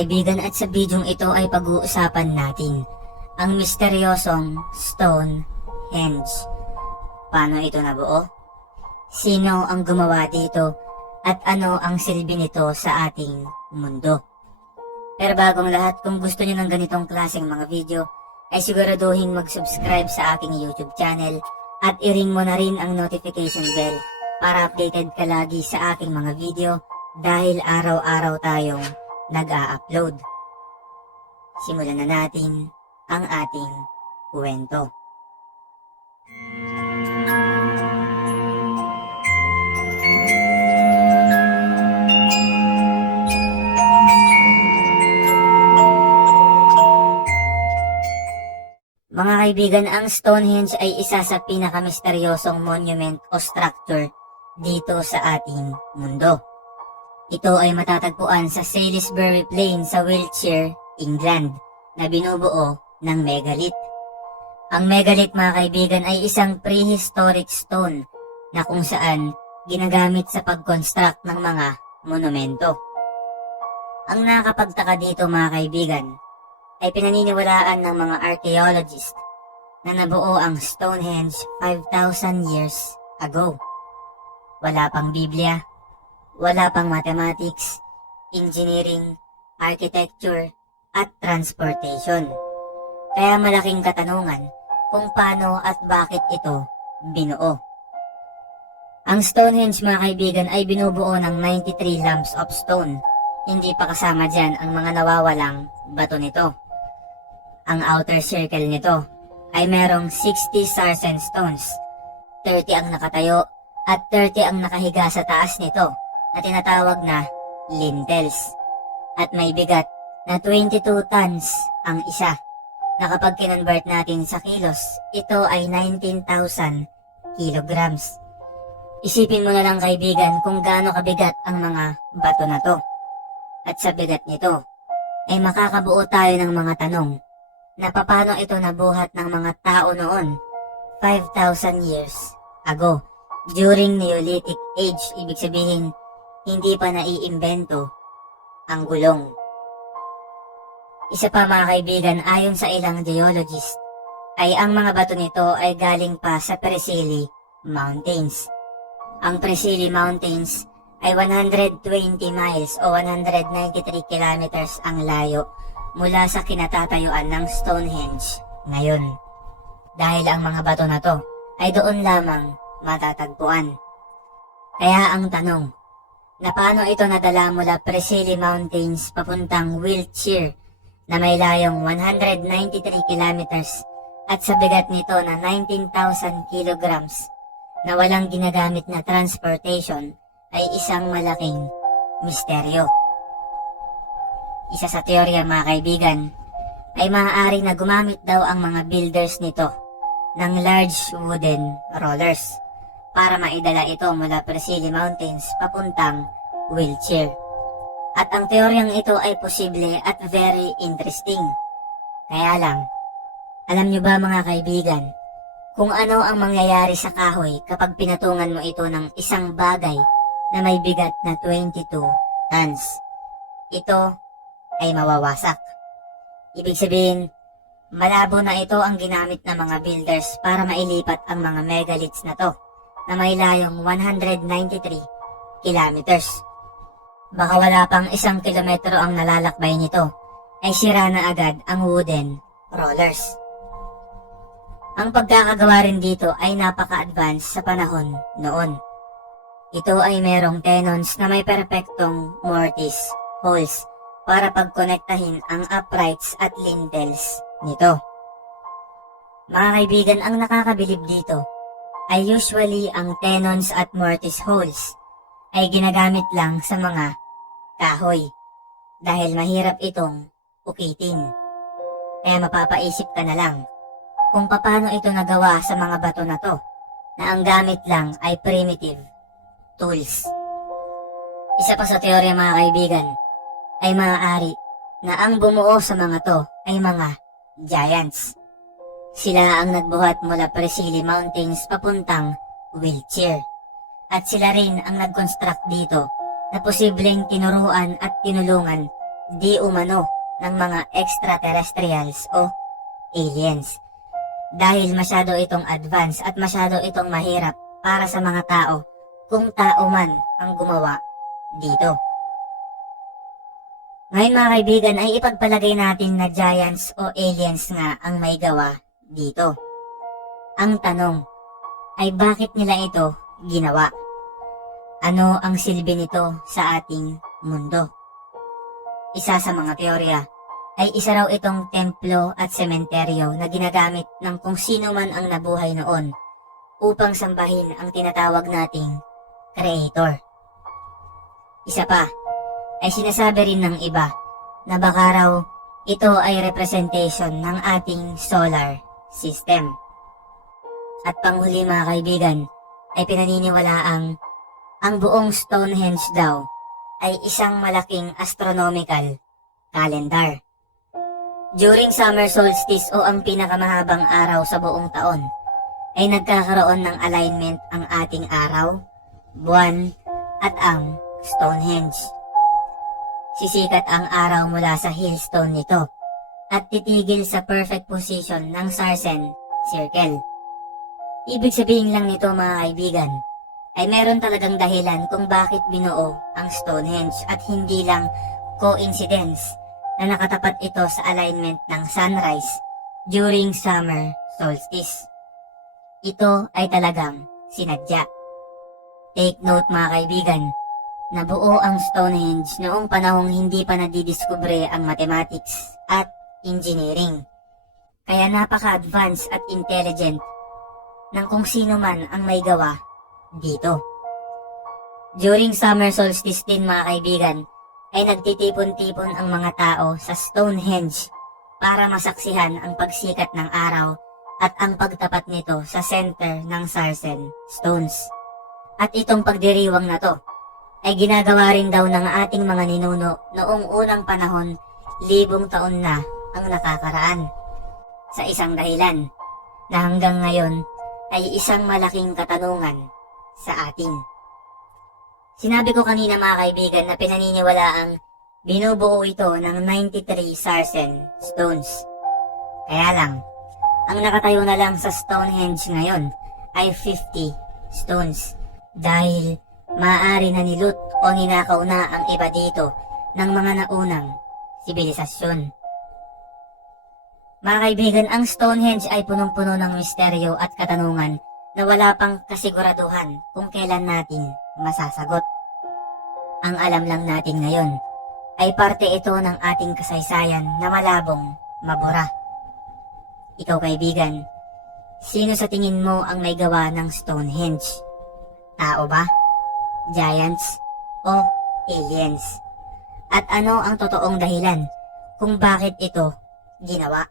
Kaibigan, at sa bidyong ito ay pag-uusapan natin ang misteryosong Stonehenge. Paano ito nabuo? Sino ang gumawa dito? At ano ang silbi nito sa ating mundo? Pero bagong lahat, kung gusto niyo ng ganitong klaseng mga video, ay siguraduhin mag-subscribe sa aking YouTube channel at i-ring mo na rin ang notification bell para updated ka lagi sa aking mga video dahil araw-araw tayong nag-a-upload. Simulan na natin ang ating kwento. Mga kaibigan, ang Stonehenge ay isa sa pinakamisteryosong monument o structure dito sa ating mundo. Ito ay matatagpuan sa Salisbury Plain sa Wiltshire, England, na binubuo ng megalith. Ang megalith, mga kaibigan, ay isang prehistoric stone na kung saan ginagamit sa pag-construct ng mga monumento. Ang nakakapagtaka dito, mga kaibigan, ay pinaniniwalaan ng mga archaeologist na nabuo ang Stonehenge 5,000 years ago. Wala pang Biblia, wala pang mathematics, engineering, architecture, at transportation. Kaya malaking katanungan kung paano at bakit ito binuo. Ang Stonehenge, mga kaibigan, ay binubuo ng 93 lumps of stone. Hindi pa kasama dyan ang mga nawawalang bato nito. Ang outer circle nito ay merong 60 sarsen stones, 30 ang nakatayo at 30 ang nakahiga sa taas nito na tinatawag na lintels, at may bigat na 22 tons ang isa, na kapag kinonvert natin sa kilos, ito ay 19,000 kilograms. Isipin mo na lang, kaibigan, kung gaano kabigat ang mga bato na to. At sa bigat nito ay makakabuo tayo ng mga tanong na paano ito nabuhat ng mga tao noon 5,000 years ago during Neolithic Age. Ibig sabihin, hindi pa naiimbento ang gulong. Isa pa, mga kaibigan, ayon sa ilang geologist, ay ang mga bato nito ay galing pa sa Preseli Mountains. Ang Preseli Mountains ay 120 miles o 193 kilometers ang layo mula sa kinatatayuan ng Stonehenge ngayon. Dahil ang mga bato na to ay doon lamang matatagpuan. Kaya ang tanong, na paano ito nadala mula Preseli Mountains papuntang Wiltshire na may layong 193 kilometers at sa bigat nito na 19,000 kilograms na walang ginagamit na transportation, ay isang malaking misteryo. Isa sa teorya, mga kaibigan, ay maaari na gumamit daw ang mga builders nito ng large wooden rollers para maidala ito mula Preseli Mountains papuntang Wiltshire. At ang teoryang ito ay posible at very interesting. Kaya lang, alam nyo ba, mga kaibigan, kung ano ang mangyayari sa kahoy kapag pinatungan mo ito ng isang bagay na may bigat na 22 tons? Ito ay mawawasak. Ibig sabihin, malabo na ito ang ginamit ng mga builders para mailipat ang mga megaliths na to na may layong 193 kilometers. Baka wala pang 1 kilometro ang nalalakbay nito, ay sira na agad ang wooden rollers. Ang pagkakagawa rin dito ay napaka-advance sa panahon noon. Ito ay merong tenons na may perpektong mortise holes para pagkonektahin ang uprights at lintels nito. Mga kaibigan, ang nakakabilib dito ay usually ang tenons at mortise holes ay ginagamit lang sa mga kahoy dahil mahirap itong ukitin. Kaya mapapaisip ka na lang kung paano ito nagawa sa mga bato na to na ang gamit lang ay primitive tools. Isa pa sa teorya, mga kaibigan, ay maaari na ang bumuo sa mga to ay mga giants. Sila ang nagbuhat mula Preseli Mountains papuntang Wiltshire. At sila rin ang nag-construct dito na posibleng tinuruan at tinulungan di umano ng mga extraterrestrials o aliens. Dahil masyado itong advanced at masyado itong mahirap para sa mga tao kung tao man ang gumawa dito. Ngayon mga kaibigan ay ipagpalagay natin na giants o aliens nga ang may gawa dito. Ang tanong ay bakit nila ito ginawa? Ano ang silbi nito sa ating mundo? Isa sa mga teorya ay isa raw itong templo at sementeryo na ginagamit ng kung sino man ang nabuhay noon upang sambahin ang tinatawag nating creator. Isa pa ay sinasabi rin ng iba na baka raw ito ay representation ng ating solar system. At panghuli mga kaibigan ay pinaniniwalaang ang buong Stonehenge daw ay isang malaking astronomical calendar. During summer solstice o ang pinakamahabang araw sa buong taon ay nagkakaroon ng alignment ang ating araw, buwan at ang Stonehenge. Sisikat ang araw mula sa hillstone nito at titigil sa perfect position ng Sarsen Circle. Ibig sabihin lang nito mga kaibigan ay meron talagang dahilan kung bakit binuo ang Stonehenge at hindi lang coincidence na nakatapat ito sa alignment ng sunrise during summer solstice. Ito ay talagang sinadya. Take note mga kaibigan, nabuo ang Stonehenge noong panahong hindi pa nadidiskubre ang mathematics at engineering. Kaya napaka-advanced at intelligent ng kung sino man ang may gawa dito. During summer solstice din mga kaibigan, ay nagtitipon-tipon ang mga tao sa Stonehenge para masaksihan ang pagsikat ng araw at ang pagtapat nito sa center ng Sarsen Stones. At itong pagdiriwang na to ay ginagawa rin daw ng ating mga ninuno noong unang panahon, libong taon na ang nakakaraan. Sa isang dahilan na hanggang ngayon ay isang malaking katanungan sa atin. Sinabi ko kanina mga kaibigan na pinaniniwalaang binubuo ito ng 93 Sarsen Stones. Kaya lang, ang nakatayo na lang sa Stonehenge ngayon ay 50 stones dahil maaari na nilot o ninakaw na ang iba dito ng mga naunang sibilisasyon. Mga kaibigan, ang Stonehenge ay punong-puno ng misteryo at katanungan na wala pang kasiguraduhan kung kailan natin masasagot. Ang alam lang natin ngayon ay parte ito ng ating kasaysayan na malabong mabura. Ikaw kaibigan, sino sa tingin mo ang may gawa ng Stonehenge? Tao ba? Giants? O aliens? At ano ang totoong dahilan kung bakit ito ginawa?